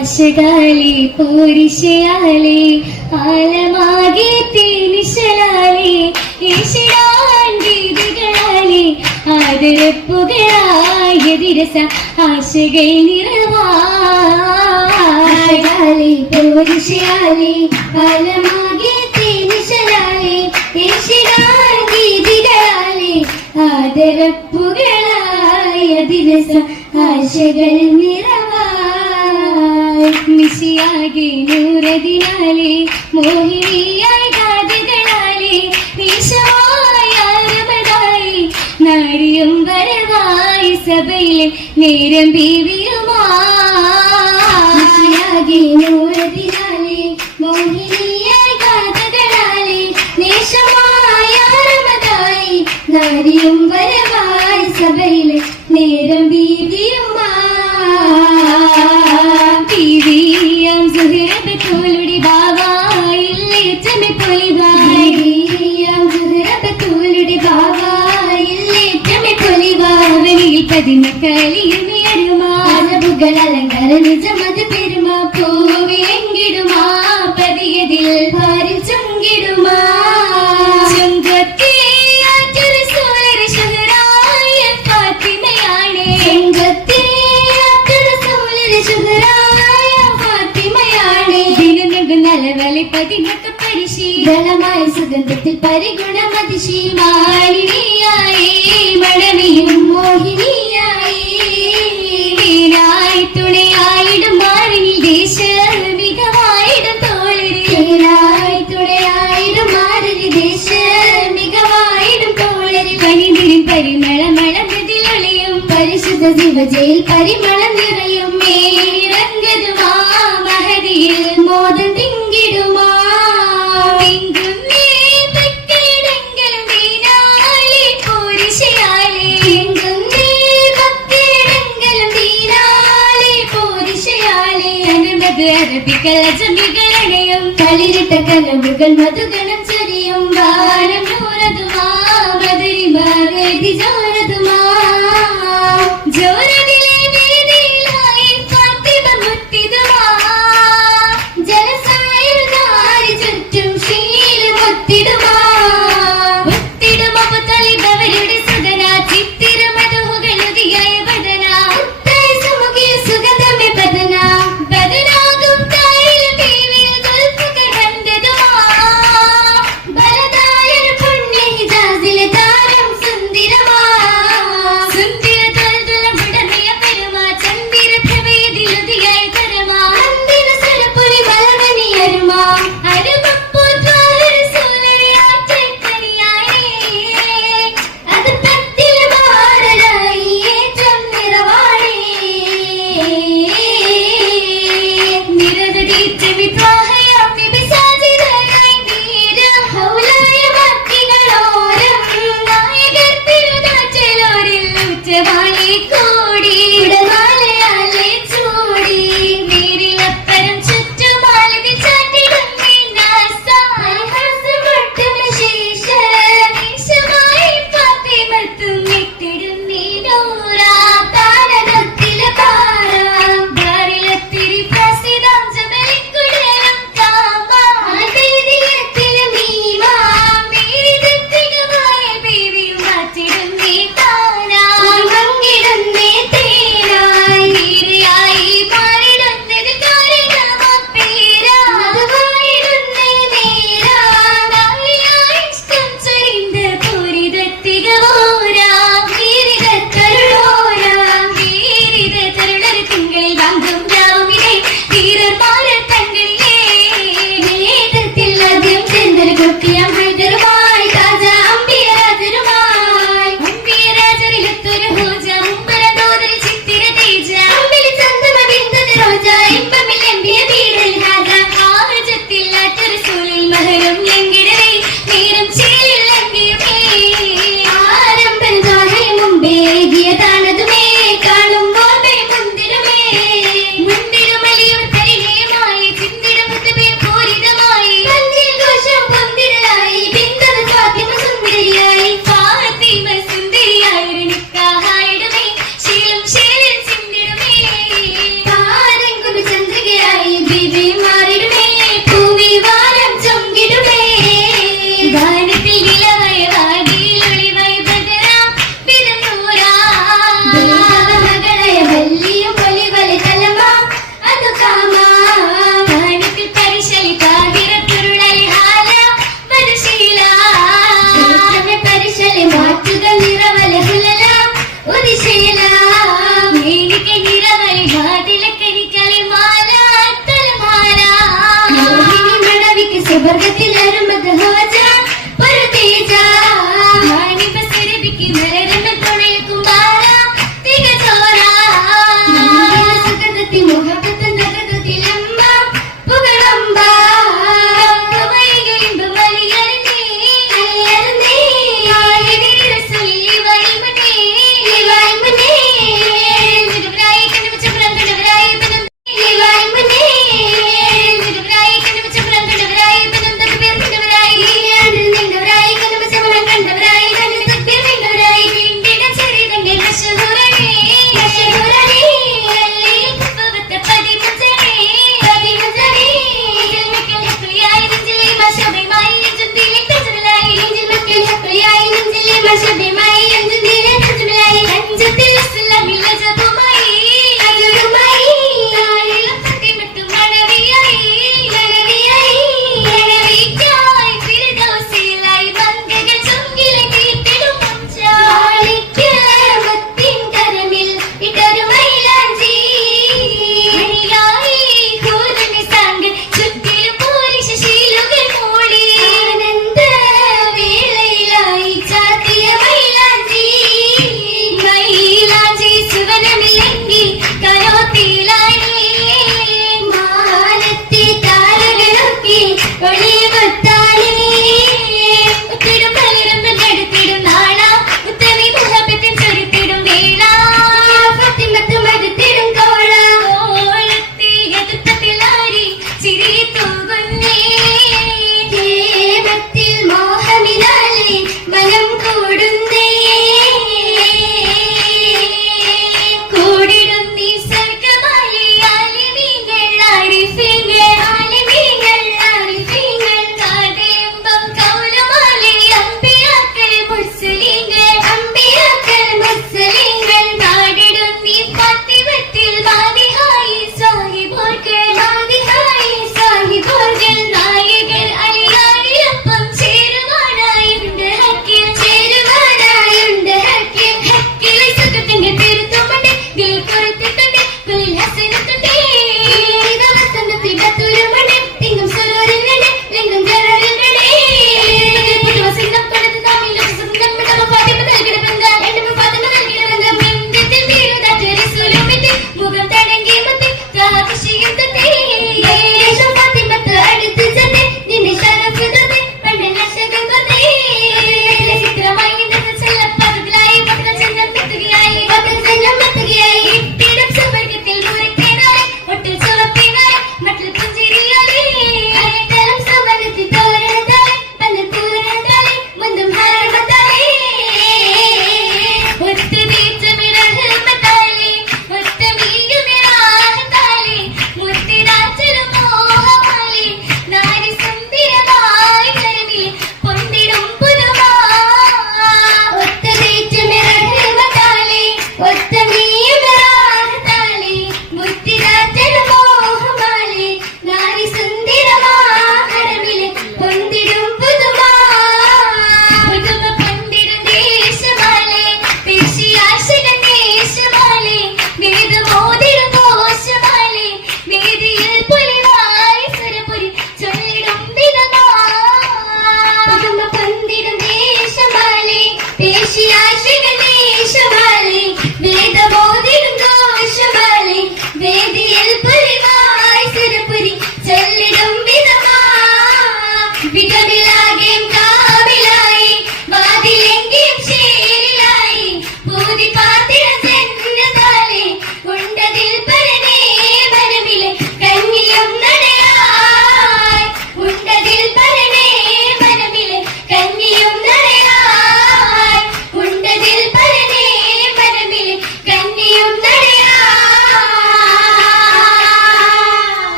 ആശകാലി പോരിശയാലി ആലമാകെ തേനിശലാലി ഈശിടാൻ ഗീതികളാലി ആദരപ്പുകളായ ദിരസ ആശകൾ നിറവാശകാലി പോരിശയാലി ആലമാകെ തേനിശലാലി ഈശിടാൻ ഗീതികളാലി ആദരപ്പുകളായ ദിവസ ആശകൾ നിറവായി മിശിയാകെ നൂറതിനാലെ മോഹിനിയായി കാതുകളാലെ വിഷമായ നാടിയും വരവായി സഭയിലെ നേരം ബീവിയുമാകെ നൂറതിനാലെ മോഹിനിയായി കാതുകളാലെ നേശമായ രമതായി പൊലിവാവനിൽ പതിന കളിയുമേറുമാറബുകൾ അലങ്കാര നിജമത് പെരുമ പൂവിലെങ്കിടുമാ പതിയതിൽ ഭാരി ചുങ്കിടുമാ ചുങ്കത്തെ ആറ്റൊരു സൂര്യൻ ശുഹറായ ഫാത്തിമയാണേ. ചുങ്കത്തെ ആറ്റൊരു ശിവജയിൽ പരിമളം നിറയും മേരംഗതുമാ മഹതിയിൽ മോദം തിങ്കിടുമാ. തിങ്കും